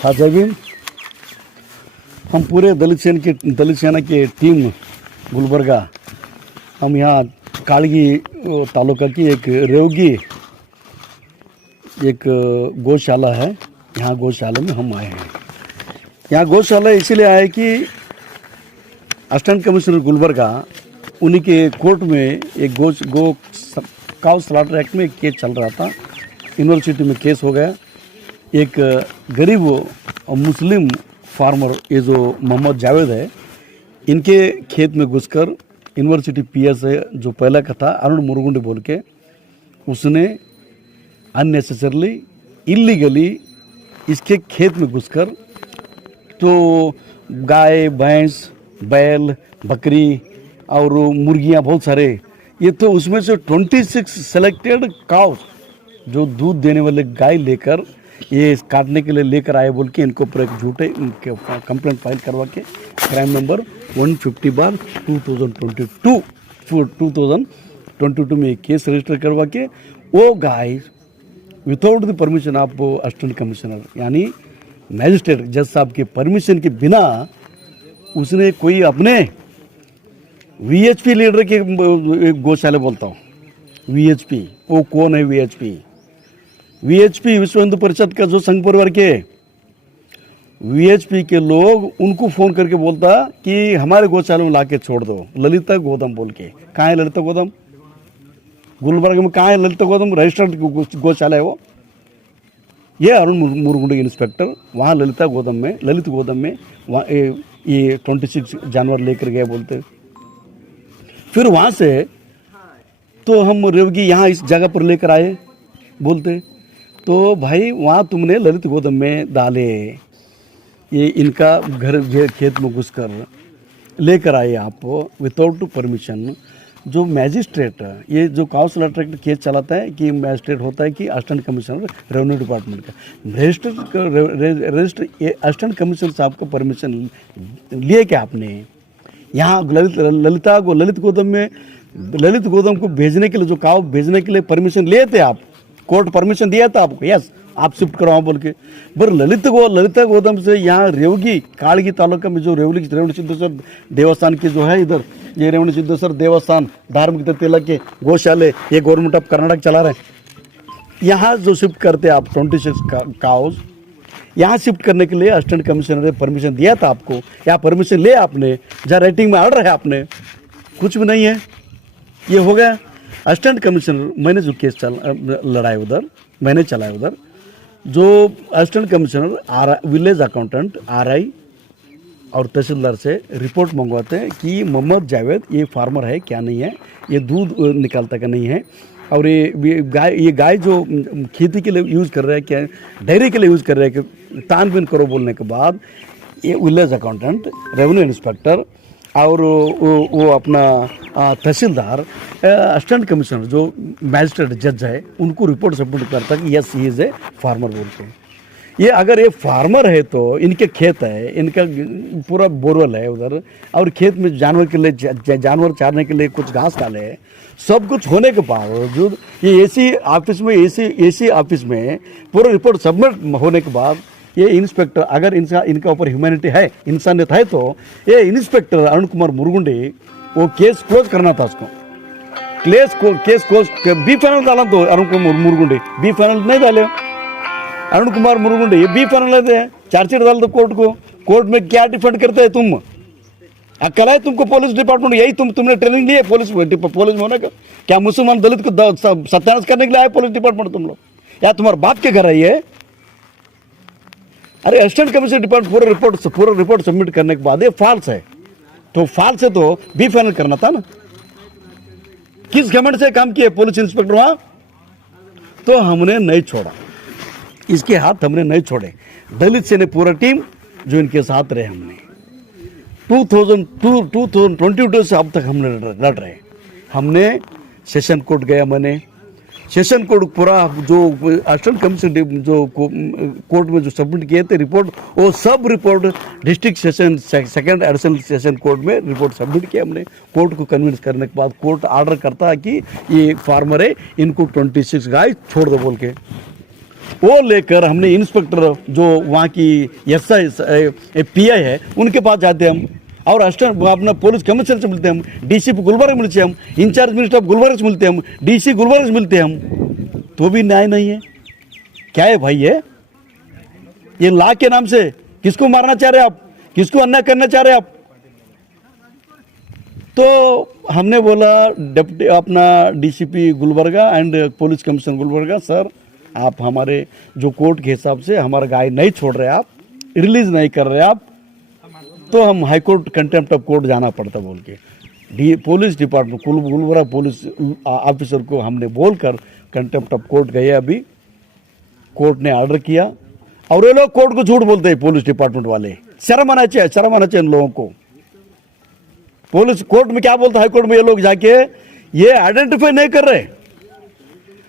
हाजागी हम पूरे दलित सेना की टीम गुलबर्गा, हम यहाँ कालगी तालुका की एक रेवगी एक गौशाला है, यहाँ गौशाला में हम आए हैं। यहाँ गौशाला इसीलिए आए कि असिस्टेंट कमिश्नर गुलबर्गा उन्हीं के कोर्ट में एक गो काउ स्लॉटर एक्ट में एक केस चल रहा था। यूनिवर्सिटी में केस हो गया। एक गरीब और मुस्लिम फार्मर, ये जो मोहम्मद जावेद है, इनके खेत में घुसकर यूनिवर्सिटी पीएस है जो पहला का था अरुण मुरुगुंडी बोल के, उसने अननेसेसरली इलीगली इसके खेत में घुसकर तो गाय भैंस बैल बकरी और मुर्गियां बहुत सारे, ये तो उसमें से 26 सेलेक्टेड काउस जो दूध देने वाले गाय लेकर ये काटने के लिए लेकर आए बोल के इनको ऊपर एक झूठे कंप्लेंट फाइल करवा के क्राइम नंबर 150/2022 में एक केस रजिस्टर करवा के वो गाय without the permission of assistant commissioner यानी मैजिस्ट्रेट जज साहब के परमिशन के बिना उसने कोई अपने वीएचपी लीडर के गौशाला बोलता हूँ, वीएचपी वो कौन है? वीएचपी विश्व हिंदू परिषद का जो संघ परिवार के वीएचपी के लोग उनको फोन करके बोलता कि हमारे गौशाला में लाके छोड़ दो, ललिता गोदम बोल के। कहाँ है ललिता गोदम? गुलबर्गा में कहाँ है ललिता गोदम? रजिस्टर्ड गौशाला है वो। ये अरुण मुरुगुंडी इंस्पेक्टर वहाँ ललित गोदम में वहाँ ये 26 जानवर लेकर गए बोलते। फिर वहाँ से तो हम रेवगी यहाँ इस जगह पर लेकर आए बोलते। तो भाई वहाँ तुमने ललित गोदम में डाले, ये इनका घर खेत में घुसकर लेकर आए आप विदाउट परमिशन। जो मैजिस्ट्रेट, ये जो काउंसिल अट्रैक्ट केस चलाता है कि मैजिस्ट्रेट होता है कि असिस्टेंट कमिश्नर रेवेन्यू डिपार्टमेंट का रजिस्टर असिस्टेंट कमिश्नर साहब का परमिशन लिए क्या आपने? यहाँ ललित गोदम को भेजने के लिए, जो काउ भेजने के लिए परमिशन लिए थे आप? कोर्ट परमिशन दिया था आपको? यस, आप शिफ्ट करवाओ बोल के। पर ललित गोदम से यहाँ रेवगी कालगी तालुका में जो रेवणी सिद्धेश्वर देवस्थान की जो है, इधर ये रेवणी सिद्धेश्वर देवस्थान धार्मिक तिलक के गौशाले ये गवर्नमेंट ऑफ कर्नाटक चला रहे, यहाँ जो शिफ्ट करते आप 26 काउस, यहाँ शिफ्ट करने के लिए असिस्टेंट कमिश्नर ने परमिशन दिया था आपको या परमिशन ले आपने? जहाँ रेटिंग में ऑर्डर है आपने? कुछ भी नहीं है। ये हो गया असिस्टेंट कमिश्नर। मैंने जो केस लड़ाए उधर मैंने चलाया उधर, जो assistant commissioner village accountant RI और तहसीलदार से रिपोर्ट मंगवाते हैं कि मोहम्मद जावेद ये फार्मर है क्या नहीं है, ये दूध निकालता का नहीं है, और ये गाय जो खेती के लिए यूज़ कर रहा है क्या डेयरी के लिए यूज़ कर रहा है कि तानबीन करो बोलने के बाद ये विलेज अकाउंटेंट रेवेन्यू इंस्पेक्टर और वो अपना तहसीलदार असिस्टेंट कमिश्नर जो मैजिस्ट्रेट जज है उनको रिपोर्ट सबमिट करता है कि yes he is a farmer बोल के। ये अगर ये फार्मर है तो इनके खेत है, इनका पूरा बोरवेल है उधर, और खेत में जानवर के लिए जानवर चारने के लिए कुछ घास डाले है, सब कुछ होने के बावजूद ये एसी ऑफिस में पूरा रिपोर्ट सबमिट होने के बाद ये इंस्पेक्टर, अगर इनका ऊपर ह्यूमैनिटी है, इंसानियत है, तो ये इंस्पेक्टर अरुण कुमार मुरुगुंडी वो केस क्लोज करना था उसको। केस क्लोज बी फाइनल डाला तो अरुण कुमार मुरुगुंडी बी फाइनल नहीं डाले। अरुण कुमार मुरुगुंडी बी फाइनल लेते हैं, चार्जशीट डाल दो कोर्ट को। कोर्ट में क्या डिफेंड करते हैं तुम? अक्ल है तुमको? पुलिस डिपार्टमेंट यही तुमने ट्रेनिंग ली है पुलिस में होने का? क्या मुसलमान दलित को सत्यानाश करने के लिए आए पुलिस डिपार्टमेंट तुम लोग, या तुम्हारे बाप के घर है ये? अरे असिस्टेंट कमिश्नर डिपार्टमेंट पूरा रिपोर्ट सबमिट करने के बाद ये फॉल्स है, तो फॉल्स है तो बी फाइनल करना था ना। किस घमंड से काम किए पुलिस इंस्पेक्टर वहां? तो हमने नहीं छोड़ा, इसके हाथ हमने नहीं छोड़े। दलित सेना पूरा टीम जो इनके साथ रहे, हमने 2022 से अब तक हमने लड़ रहे। हमने सेशन कोर्ट गया, मैंने सेशन कोर्ट पूरा जो असिस्टेंट कमिश्नर जो कोर्ट में जो सबमिट किए थे रिपोर्ट, वो सब report district session second additional session court में रिपोर्ट सबमिट किया हमने। कोर्ट को कन्विंस करने के बाद कोर्ट ऑर्डर करता है कि ये फार्मर है, इनको 26 गाय छोड़ दो बोल के। वो लेकर हमने इंस्पेक्टर जो वहाँ की एसआई पीआई है उनके पास जाते हम, और असिस्टेंट अपना पुलिस कमिश्नर से मिलते हम, डीसीपी गुलबर्ग मिलते हम, इंचार्ज मिनिस्टर ऑफ गुलबर्ग से मिलते हम, डीसी गुलबर्ग से मिलते हम, तो भी न्याय नहीं है। क्या है भाई ये ला के नाम से किसको मारना चाह रहे आप, किसको अन्याय करना चाह रहे आप? तो हमने बोला डिप्टी अपना DCP Gulbarga and police commissioner Gulbarga, sir आप हमारे जो कोर्ट के हिसाब से हमारा गाय नहीं छोड़ रहे, आप रिलीज नहीं कर रहे आप, तो हम high court contempt of court जाना पड़ता बोल के police department Gulbarga police officer को हमने बोलकर कंटेम्प्ट ऑफ कोर्ट गए। अभी कोर्ट ने ऑर्डर किया, और ये लोग कोर्ट को झूठ बोलते हैं पुलिस डिपार्टमेंट वाले। शर्म आना चाहिए इन लोगों को। पुलिस कोर्ट में क्या बोलता है, हाई कोर्ट में ये लोग जाके ये आइडेंटिफाई नहीं कर रहे,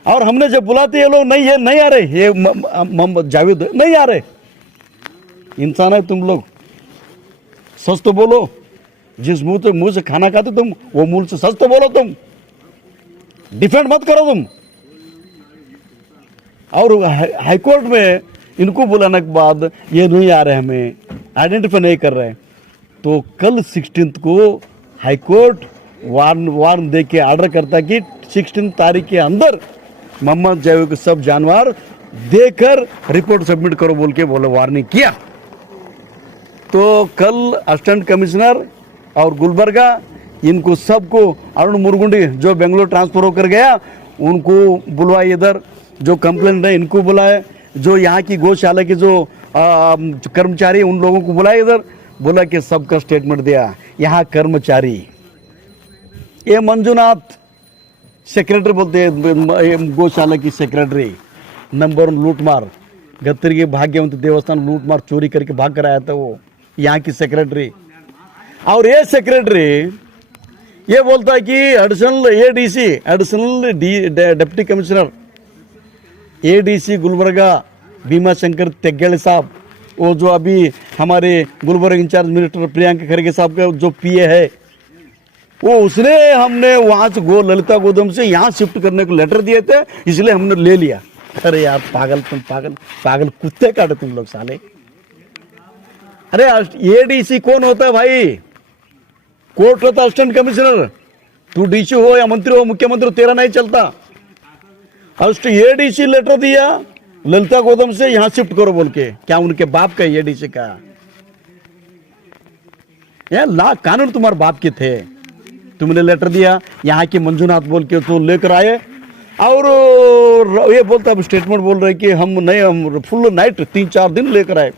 और हमने जब बुलाते ये लोग नहीं, ये नहीं आ रहे, ये मोहम्मद जावेद नहीं आ रहे। इंसान है तुम लोग, सच तो बोलो, जिस मुंह से खाना खाते तुम वो मुंह से सच तो बोलो, तुम डिफेंड मत करो तुम। और हाईकोर्ट में इनको बुलाने के बाद ये नहीं आ रहे, हमें आइडेंटिफाई नहीं कर रहे, तो कल 16 को हाईकोर्ट वार्न दे के ऑर्डर करता कि 16 तारीख के अंदर मोहम्मद जावेद के सब जानवर देकर रिपोर्ट सबमिट करो बोल के वार्निंग किया। तो कल असिस्टेंट कमिश्नर और गुलबर्गा इनको सबको, अरुण मुरगुंडी जो बेंगलोर ट्रांसफर होकर गया उनको बुलवाए, इधर जो कंप्लेंट है इनको बुलाए, जो यहाँ की गौशाला के जो कर्मचारी उन लोगों को बुलाए, इधर बोला कि सबका स्टेटमेंट दिया। यहाँ कर्मचारी ये मंजुनाथ सेक्रेटरी बोलते हैं, गौशाला की सेक्रेटरी नंबर 1 लूटमार, गत्तर के भाग्यवंत देवस्थान लूटमार चोरी करके भाग कर आया था वो, यहाँ की सेक्रेटरी। और ये सेक्रेटरी ये बोलता है कि additional deputy commissioner ADC Gulbarga Bhima Shankar Tegele साहब, वो जो अभी हमारे गुलबर्ग इंचार्ज मिनिस्टर प्रियंका खड़गे साहब का जो पीए है, वो उसने हमने वहां से ललिता गोदम से यहाँ शिफ्ट करने को लेटर दिए थे, इसलिए हमने ले लिया। अरे यार पागल, तुम पागल कुत्ते काटे तुम लोग साले। अरे एडीसी कौन होता है भाई? कोर्ट होता असिस्टेंट कमिश्नर। तू डीसी हो या मंत्री हो, मुख्यमंत्री हो, तेरा नहीं चलता। एडीसी लेटर दिया ललिता गोदम से यहां शिफ्ट करो बोल के, क्या उनके बाप का एडीसी का? ला कानून तुम्हारे बाप के थे, तुमने लेटर दिया यहाँ के मंजुनाथ बोल के तो लेकर आए, और ये बोलता अब स्टेटमेंट बोल रहे कि हम फुल नाइट 3-4 दिन लेकर आए,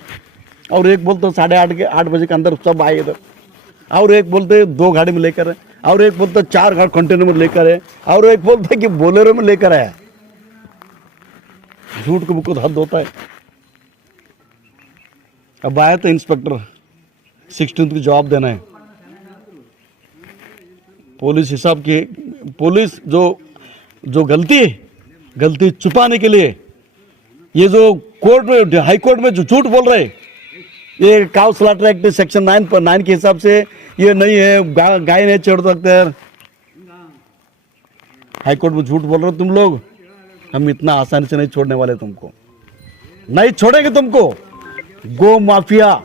और एक बोलते 8:30 बजे के अंदर सब आए इधर, और एक बोलते 2 गाड़ी में लेकर आए, और एक बोलते 4 गाड़ी कंटेनर में लेकर आए, और एक बोलते कि बोलेरो में लेकर आया। झूठ को मुझको हद होता है। अब आया तो इंस्पेक्टर 16 को जवाब देना है। पुलिस हिसाब की पुलिस जो गलती छुपाने के लिए ये जो कोर्ट में हाई कोर्ट में जो झूठ बोल रहे, ये काउ स्लॉटर एक्ट सेक्शन 9 के हिसाब से ये नहीं है, गाय नहीं छोड़ सकते। हाई कोर्ट में झूठ बोल रहे हो तुम लोग, हम इतना आसानी से नहीं छोड़ने वाले, तुमको नहीं छोड़ेंगे। तुमको गो माफिया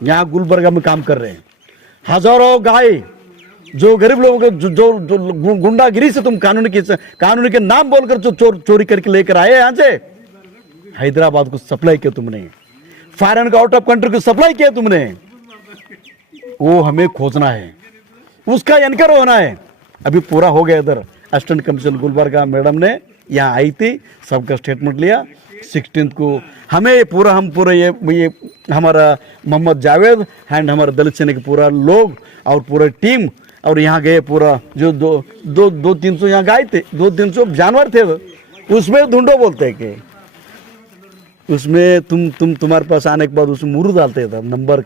यहाँ गुलबर्गा में काम कर रहे हैं, हजारों गाय जो गरीब लोगों को जो गुंडागिरी से तुम कानून के नाम बोलकर जो चोरी करके लेकर आए यहाँ से, हैदराबाद को सप्लाई किया तुमने, फॉरेन का आउट ऑफ कंट्री को सप्लाई किया तुमने, वो हमें खोजना है, उसका एनकर होना है। अभी पूरा हो गया। इधर असिस्टेंट कमिश्नर गुलबर्गा मैडम ने यहाँ आई थी, सबका स्टेटमेंट लिया। 16 को हम पूरा ये हमारा मोहम्मद जावेद एंड हमारा दलित सेना के पूरा लोग और पूरा टीम, और यहाँ गए पूरा जो 200-300 यहाँ गाय थे, 200-300 जानवर थे, उसमें ढूंढो बोलते हैं कि उसमें तुम्हारे पास आने के बाद उसमें मुरू डालते थे, number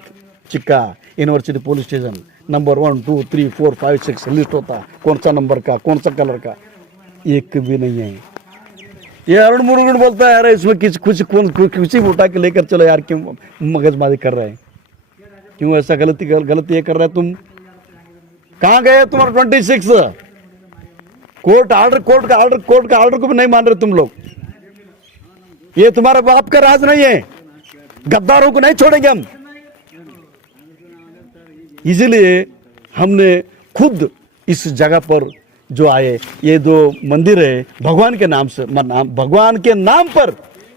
Chikka university police station number 1 2 3 4 5 6 list होता, कौन सा नंबर का कौन सा कलर का, एक भी नहीं है। ये अरुण मुरुगन बोलता है अरे इसमें किसी उठा के लेकर चलो यार, क्यों मगजमारी कर रहे हैं, क्यों ऐसा गलती ये कर रहे हैं तुम? कहाँ गए तुम्हारा 26? कोर्ट का ऑर्डर को भी नहीं मान रहे तुम लोग। ये तुम्हारे बाप का राज नहीं है, गद्दारों को नहीं छोड़ेंगे हम। इसलिए हमने खुद इस जगह पर जो आए, ये जो मंदिर है भगवान के नाम से, भगवान के नाम पर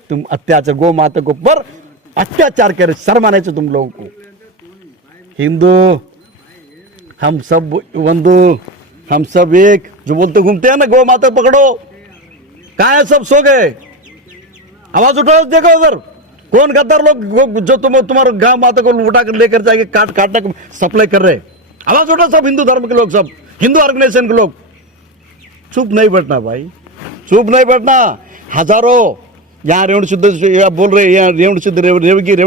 तुम अत्याचार, गौ माता को पर अत्याचार करे, शर्म आने तुम लोगों को। हिंदू हम सब बंधु, हम सब एक, जो बोलते घूमते हैं ना गौ माता पकड़ो, कहाँ है सब, सो गए? आवाज उठाओ, देखो उधर कौन गद्दार लोग जो तुम्हारे गांव माता को उठा कर लेकर जाएंगे, काटने को सप्लाई कर रहे। आवाज उठाओ सब हिंदू धर्म के लोग, सब हिंदू ऑर्गेनाइजेशन के लोग। चुप नहीं बैठना भाई, चुप नहीं बैठना। हजारों यहाँ रेवण सिद्धेश्वर बोल रहे हैं, यहाँ रेवण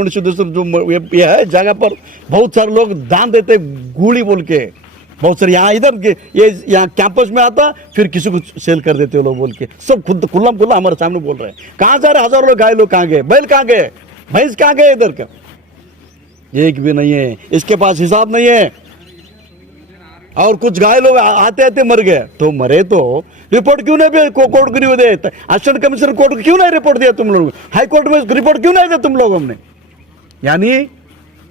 सिद्धेश्वर जो ये है जगह पर बहुत सारे लोग दान देते गुड़ी बोल के, बहुत सारे यहाँ इधर के ये यहाँ कैंपस में आता, फिर किसी को सेल कर देते हो लोग बोल के, सब खुद खुल्ला हमारे सामने बोल रहे हैं। कहाँ जा रहे हजारों लोग? गाय लोग कहाँ गए? बैल कहाँ गए? भैंस कहाँ गए? इधर का एक भी नहीं है, इसके पास हिसाब नहीं है। और कुछ गाय लोग आते आते मर गए, तो मरे तो रिपोर्ट क्यों नहीं कोर्ट को नहीं दे? असिस्टेंट कमिश्नर कोर्ट को क्यों नहीं रिपोर्ट दिया तुम लोग? हाई कोर्ट में रिपोर्ट क्यों नहीं दिया तुम लोगों ने? यानी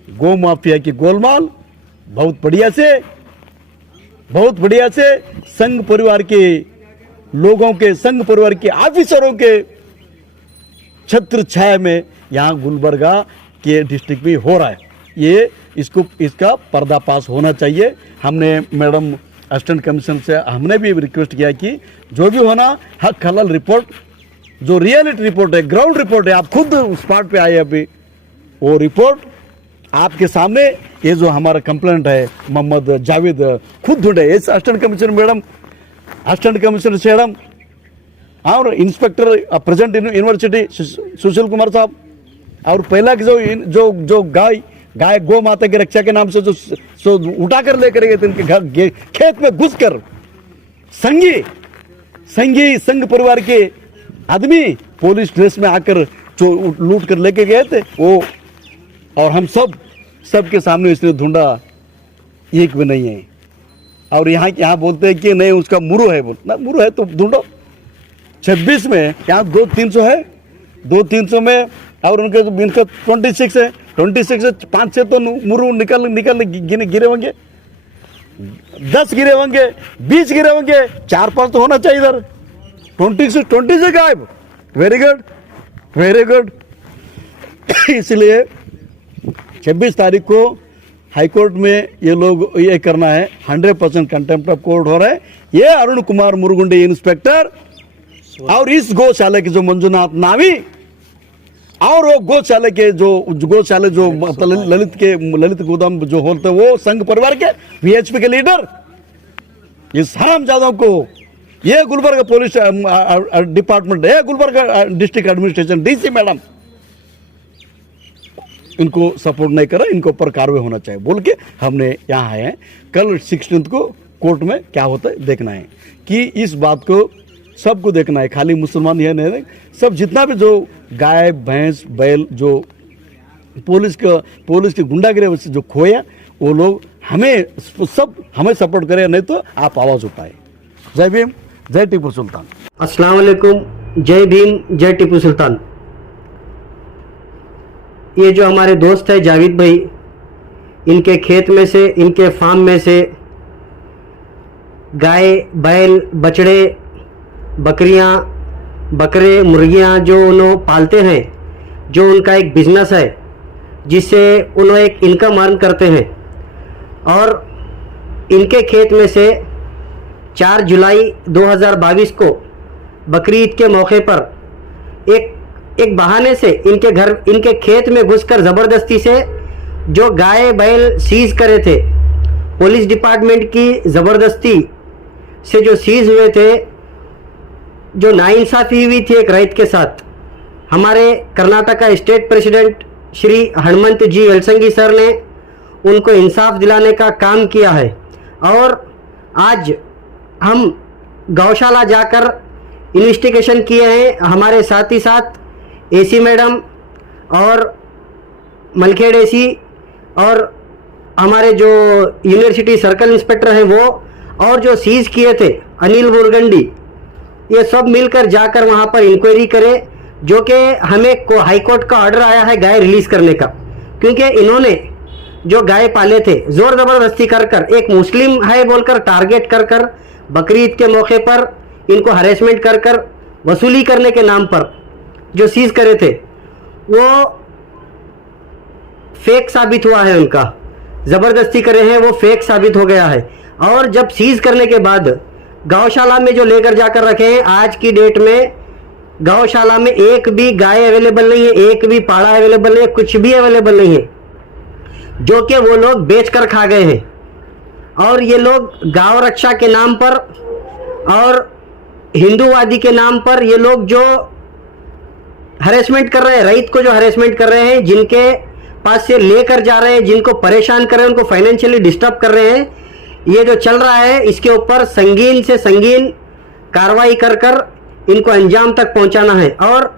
गौ माफिया की गोलमाल बहुत बढ़िया से संघ परिवार के लोगों के, संघ परिवार के ऑफिसरों के छत्र छाया में यहाँ गुलबर्गा के डिस्ट्रिक्ट में हो रहा है। ये इसका पर्दाफाश होना चाहिए। हमने मैडम असिस्टेंट कमिश्नर से हमने भी रिक्वेस्ट किया कि जो भी होना हक हलाल रिपोर्ट, जो रियलिटी रिपोर्ट है, ग्राउंड रिपोर्ट है, आप खुद स्पॉट पे आए अभी, वो रिपोर्ट आपके सामने, ये जो हमारा कंप्लेंट है मोहम्मद जावेद खुद ढूंढे, इस assistant commissioner madam, assistant commissioner madam और inspector present university Sushil Kumar साहब, और पहला जो गाय गौ माता की रक्षा के नाम से जो उठा कर लेकर गए थे इनके घर खेत में घुसकर, संघ परिवार के आदमी पुलिस ड्रेस में आकर जो लूट कर लेके गए थे वो, और हम सबके सामने इसने ढूंढा, एक भी नहीं है। और यहाँ बोलते हैं कि नहीं उसका मुरू है, बोलना मुरू है तो ढूंढो। 26 में यहाँ 200-300 है, 200-300 में, और इनका 26 है, 26 से 5-6 तो मुरू निकल गिरे होंगे, 10 गिरे होंगे, 20 गिरे होंगे, 4-5 तो होना चाहिए इधर। 20 से गायब। Very good. इसलिए 26 तारीख को हाईकोर्ट में ये लोग ये करना है, 100% कंटेम्प्ट ऑफ कोर्ट हो रहा है। ये अरुण कुमार मुरुगुंडी इंस्पेक्टर और इस गौशाला के जो मंजुनाथ नावी और वो गौशाला के जो ललित गोदाम जो होते वो संघ परिवार के वीएचपी के लीडर, इस हरामजादों को ये गुलबर्गा पुलिस डिपार्टमेंट, ये Gulbarga district administration DC madam इनको सपोर्ट नहीं करा, इनको ऊपर कार्रवाई होना चाहिए बोल के हमने यहाँ आए हैं। कल 16 को कोर्ट में क्या होता है देखना है, कि इस बात को सबको देखना है, खाली मुसलमान यह नहीं, सब जितना भी जो गाय भैंस बैल जो पुलिस की गुंडागिरी से जो खोया, वो लोग हमें सपोर्ट करें, नहीं तो आप आवाज उठाए। जय भीम, जय टीपू सुल्तान। अस्सलाम वालेकुम, जय भीम, जय टीपू सुल्तान। ये जो हमारे दोस्त है जावेद भाई, इनके खेत में से, इनके फार्म में से गाय बैल बछड़े बकरियां बकरे मुर्गियां जो उन्होंने पालते हैं, जो उनका एक बिजनेस है जिससे उन्होंने एक इनकम अर्न करते हैं, और इनके खेत में से 4 जुलाई 2022 को बकरी ईद के मौके पर एक बहाने से इनके खेत में घुसकर ज़बरदस्ती से जो गाय बैल सीज करे थे, पुलिस डिपार्टमेंट की ज़बरदस्ती से जो सीज हुए थे, जो नाइंसाफ़ी हुई थी एक रैत के साथ, हमारे कर्नाटक का स्टेट प्रेसिडेंट श्री हनुमंत जी एलसंगी सर ने उनको इंसाफ दिलाने का काम किया है। और आज हम गौशाला जाकर इन्वेस्टिगेशन किए हैं, हमारे साथ ही साथ एसी मैडम और मलखेड़ एसी और हमारे जो यूनिवर्सिटी सर्कल इंस्पेक्टर हैं वो, और जो सीज किए थे अनिल मुरगंडी, ये सब मिलकर जाकर वहाँ पर इंक्वायरी करें, जो कि हमें हाई कोर्ट का ऑर्डर आया है गाय रिलीज करने का, क्योंकि इन्होंने जो गाय पाले थे जोर जबरदस्ती कर कर, एक मुस्लिम है बोलकर टारगेट कर कर, बकरी ईद के मौके पर इनको हरेसमेंट कर कर वसूली करने के नाम पर जो सीज करे थे वो फेक साबित हुआ है। उनका जबरदस्ती करे हैं वो फेक साबित हो गया है। और जब सीज करने के बाद गौशाला में जो लेकर जाकर रखे हैं, आज की डेट में गौशाला में एक भी गाय अवेलेबल नहीं है, एक भी पाड़ा अवेलेबल नहीं है, कुछ भी अवेलेबल नहीं है, जो कि वो लोग बेच कर खा गए हैं। और ये लोग गांव रक्षा के नाम पर और हिंदूवादी के नाम पर ये लोग जो हरेसमेंट कर रहे हैं, रईत को जो हरेसमेंट कर रहे हैं, जिनके पास से लेकर जा रहे हैं, जिनको परेशान कर रहे हैं, उनको फाइनेंशियली डिस्टर्ब कर रहे हैं, ये जो चल रहा है इसके ऊपर संगीन से संगीन कार्रवाई कर कर इनको अंजाम तक पहुंचाना है। और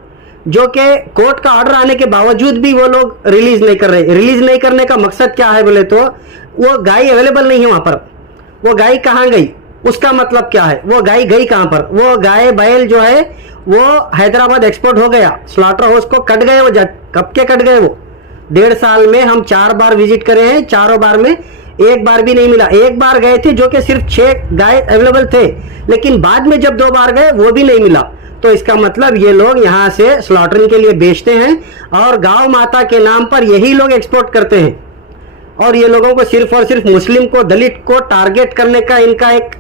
जो कि कोर्ट का ऑर्डर आने के बावजूद भी वो लोग रिलीज नहीं कर रहे। रिलीज नहीं करने का मकसद क्या है बोले तो वो गाय अवेलेबल नहीं है वहां पर। वो गाय कहाँ गई, उसका मतलब क्या है, वो गाय गई कहां पर? वो गाय बैल जो है वो हैदराबाद एक्सपोर्ट हो गया, स्लॉटर हाउस को कट गए वो, कब के कट गए वो। 1.5 साल में हम 4 बार विजिट करे हैं, चारों बार में एक बार भी नहीं मिला। एक बार गए थे जो कि सिर्फ 6 गाय अवेलेबल थे, लेकिन बाद में जब 2 बार गए वो भी नहीं मिला। तो इसका मतलब ये लोग यहाँ से स्लॉटरिंग के लिए बेचते हैं और गांव माता के नाम पर यही लोग एक्सपोर्ट करते हैं। और ये लोगों को सिर्फ और सिर्फ मुस्लिम को, दलित को टारगेट करने का इनका एक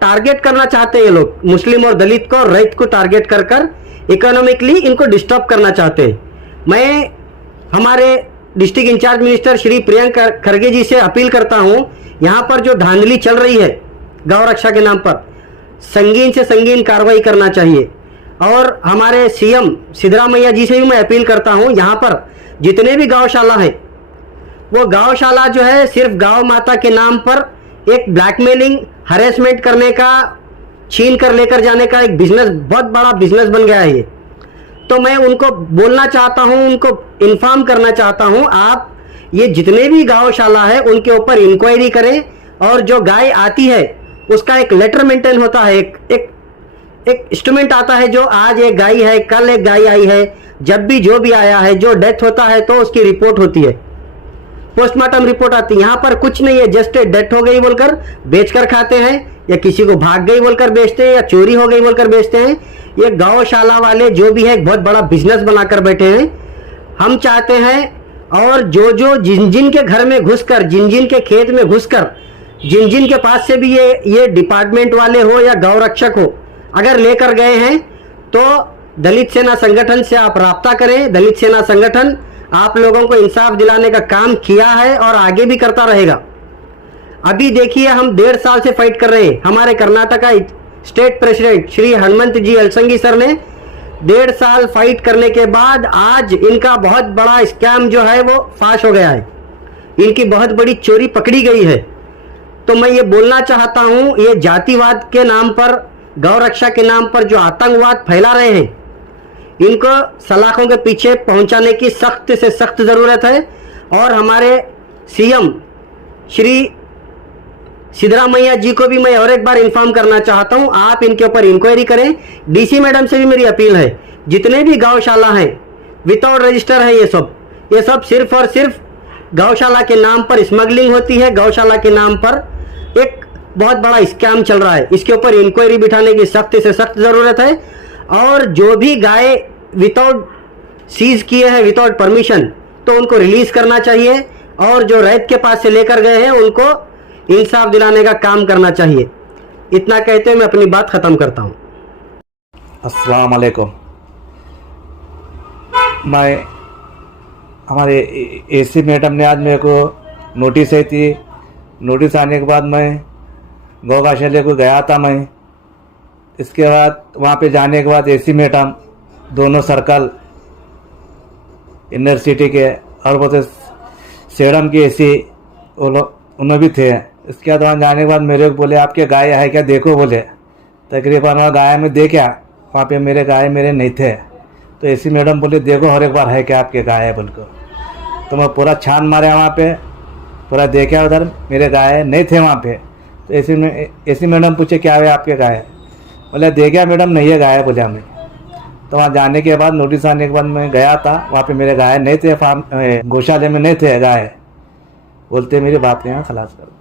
टारगेट करना चाहते हैं ये लोग। मुस्लिम और दलित को और रईत को टारगेट कर कर इकोनॉमिकली इनको डिस्टर्ब करना चाहते हैं। मैं हमारे district incharge minister Shri Priyank Kharge ji से अपील करता हूं, यहां पर जो धांधली चल रही है गौ रक्षा के नाम पर, संगीन से संगीन कार्रवाई करना चाहिए। और हमारे सीएम सिद्धरामैया जी से भी मैं अपील करता हूं, यहां पर जितने भी गौशाला हैं वो गौशाला जो है सिर्फ गौ माता के नाम पर एक ब्लैकमेलिंग, हरेसमेंट करने का, छीन कर लेकर जाने का एक बिजनेस, बहुत बड़ा बिजनेस बन गया है ये। तो मैं उनको बोलना चाहता हूं, उनको इन्फॉर्म करना चाहता हूं, आप ये जितने भी गौशाला है उनके ऊपर इंक्वायरी करें। और जो गाय आती है उसका एक लेटर मेंटेन होता है, एक इंस्ट्रूमेंट आता है, जो आज एक गाय है, कल एक गाय आई है, जब भी जो भी आया है, जो डेथ होता है तो उसकी रिपोर्ट होती है, पोस्टमार्टम रिपोर्ट आती है। यहाँ पर कुछ नहीं है, जस्ट डेथ हो गई बोलकर बेचकर खाते हैं, या किसी को भाग गई बोलकर बेचते हैं, या चोरी हो गई बोलकर बेचते हैं। ये गौशाला वाले जो भी है एक बहुत बड़ा बिजनेस बनाकर बैठे हैं। हम चाहते हैं और जो जिन जिन के घर में घुसकर, जिन जिन के खेत में घुसकर, जिन जिन के पास से भी ये डिपार्टमेंट वाले हो या गौ रक्षक हो अगर लेकर गए हैं, तो दलित सेना संगठन से आप राब्ता करें। दलित सेना संगठन आप लोगों को इंसाफ दिलाने का काम किया है और आगे भी करता रहेगा। अभी देखिए हम 1.5 साल से फाइट कर रहे हैं। हमारे कर्नाटका स्टेट प्रेसिडेंट श्री हनुमंत जी अलसंगी सर ने 1.5 साल फाइट करने के बाद आज इनका बहुत बड़ा स्कैम जो है वो फाश हो गया है, इनकी बहुत बड़ी चोरी पकड़ी गई है। तो मैं ये बोलना चाहता हूं, ये जातिवाद के नाम पर, गौ रक्षा के नाम पर जो आतंकवाद फैला रहे हैं, इनको सलाखों के पीछे पहुंचाने की सख्त से सख्त जरूरत है। और हमारे सीएम श्री सिद्धरामैया जी को भी मैं और एक बार इन्फॉर्म करना चाहता हूं, आप इनके ऊपर इंक्वायरी करें। डीसी मैडम से भी मेरी अपील है, जितने भी गौशाला हैं विदाउट रजिस्टर है, ये सब सिर्फ और सिर्फ गौशाला के नाम पर स्मगलिंग होती है, गौशाला के नाम पर एक बहुत बड़ा स्कैम चल रहा है। इसके ऊपर इंक्वायरी बिठाने की सख्त से सख्त जरूरत है। और जो भी गाय विदाउट सीज किए हैं, विदाउट परमिशन, तो उनको रिलीज करना चाहिए। और जो रैत के पास से लेकर गए हैं उनको इंसाफ दिलाने का काम करना चाहिए। इतना कहते हुए मैं अपनी बात खत्म करता हूं। अस्सलाम वालेकुम। मैं हमारे एसी मैडम ने आज मेरे को नोटिस आई थी। नोटिस आने के बाद मैं गौशाला को गया था। मैं इसके बाद वहाँ पे जाने के बाद एसी मैडम दोनों सर्कल इनर सिटी के और बोलते सेडम के एसी वो लोग उन्हें भी थे। इसके बाद वहाँ जाने के बाद मेरे को बोले आपके गाय है क्या देखो बोले। तकरीबन वहाँ गाय में देखा, वहाँ पे मेरे गाय मेरे नहीं थे। तो एसी मैडम बोले देखो हर एक बार है क्या आपके गाय है बोल को। तो मैं पूरा छान मारा वहाँ पे, पूरा देखा उधर मेरे गाय नहीं थे वहाँ पे। तो एसी मैडम पूछे क्या है आपके गाय, बोले देखा मैडम नहीं है गाय बोले हमें। तो वहाँ जाने के बाद नोटिस आने के बाद मैं गया था, वहाँ पे मेरे गाय नहीं थे, फार्म गौशाले में नहीं थे गाय। बोलते मेरे बाप ने यहाँ खलास कर दिया।